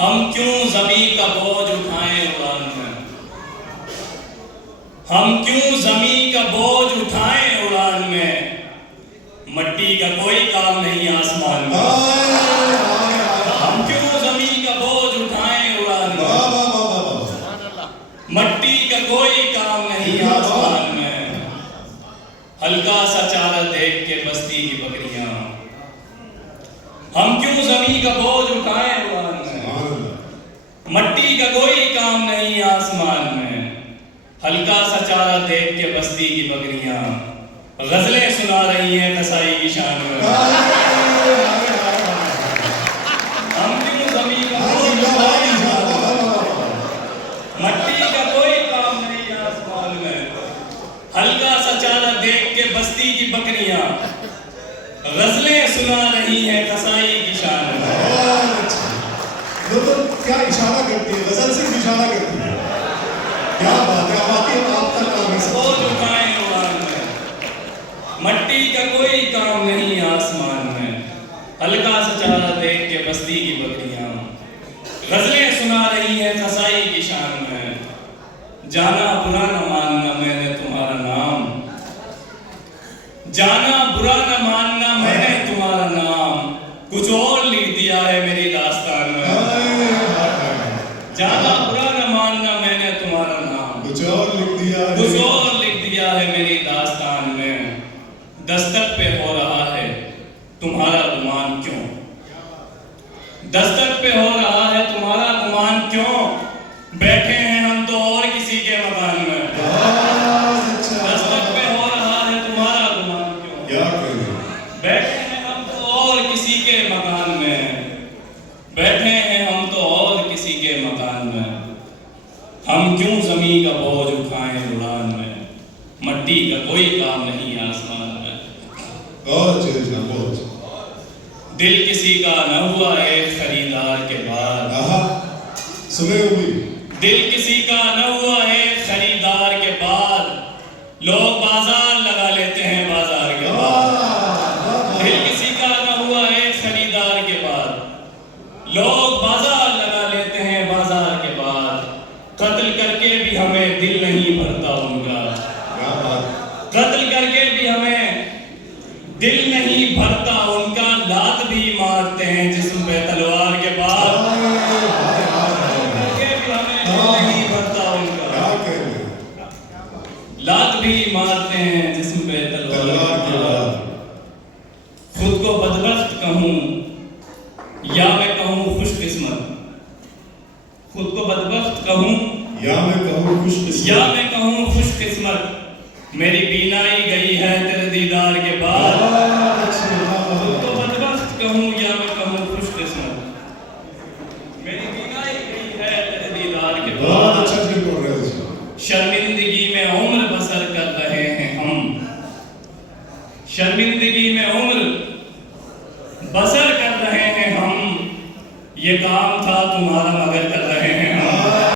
ہم کیوں زمیں کا بوجھ اٹھائیں اڑان میں، ہم کیوں زمیں کا بوجھ اٹھائیں اڑان میں، مٹی کا کوئی کام نہیں آسمان میں، ہم کیوں زمیں کا بوجھ اٹھائیں اڑان میں، مٹی کا کوئی کام نہیں آسمان میں، ہلکا سا چارہ دیکھ کے بستی کی بکریاں، ہم کیوں زمیں کا بوجھ اٹھائیں اڑان میں، مٹی کا کوئی کام نہیں آسمان میں، ہلکا سا چارہ دیکھ کے بستی کی بکریاں غزلیں سنا رہی ہیں قصائی کی شان میں، ہم کیوں زمیں کا بوجھ اٹھائیں اڑان میں، مٹی کا کوئی کام نہیں آسمان میں، ہلکا سا چارہ دیکھ کے بستی کی بکریاں غزلیں سنا رہی ہیں قصائی کی شان میں۔ کیا اشارہ کرتی ہے، غزل صرف اشارہ کرتی ہے، کیا بات ہے، واقعی آپ تک آگے بوجھ اٹھائیں اڑان میں، مٹی کا کوئی کام نہیں آسمان میں، ہلکا سا چارہ دیکھ کے بستی کی بکریاں غزلیں سنا رہی ہیں قصائی کی شان میں، جانا برا نہ ماننا میں نے تمہارا نام، جانا برا نہ ماننا میں نے تمہارا نام، کچھ اور لکھ دیا ہے میری داستان میں، جانا برا نہ ماننا میں نے تمہارا نام، کچھ اور لکھ دیا ہے، کچھ اور لکھ دیا ہے میری داستان میں، دستک پہ ہو رہا ہے تمہارا گمان کیوں، دستک پہ ہو رہا ہے تمہارا گمان کیوں، بیٹھے ہیں ہم تو اور کسی کے مکان میں، دستک پہ ہو رہا ہے تمہارا گمان کیوں، کیا کہیں، بیٹھے ہیں ہم تو اور کسی کے مکان میں، بیٹھے ہیں ہم تو اور کسی کے مکان میں، ہم کیوں زمیں کا بوجھ اٹھائیں اڑان میں، مٹی کا کوئی کام نہیں آسمان میں، بہت اچھے جناب، بہت اچھے، دل کسی کا نہ ہوا ایک خریدار کے بعد، سنے ہوئی، دل کسی کا نہ ہوا ایک خریدار کے بعد، لوگ بازار لگا لیتے ہیں بازار کے بعد، دل کسی کا نہ ہوا ایک خریدار کے بعد، لوگ بازار لگا لیتے ہیں بازار کے بعد، قتل کر کے بھی ہمیں دل نہیں بھرتا ان کا، کیا بات، قتل کر کے بھی ہمیں دل نہیں بھرتا ان کا، لات بھی مارتے ہیں جسم پہ تلوار کے بعد، قتل کر کے بھی ہمیں دل نہیں بھرتا ان کا، کیا کہیں، لات بھی مارتے ہیں جسم پہ تلوار کے بعد، خود کو بدبخت کہوں یا میں کہوں خوش قسمت، خود کو بدبخت کہوں یا میں کہوں خوش قسمت، یا میں کہوں خوش قسمت، میری بینائی گئی ہے تیرے دیدار کے بعد، خود کو بدبخت کہوں یا میں کہوں خوش قسمت، میری بینائی گئی ہے تیرے دیدار کے بہت بعد، اچھا چیز بول رہے ہیں، شرمندگی میں عمر بسر کر رہے ہیں ہم، شرمندگی میں عمر بسر کر رہے ہیں ہم، یہ کام تھا تمہارا مگر کر رہے ہیں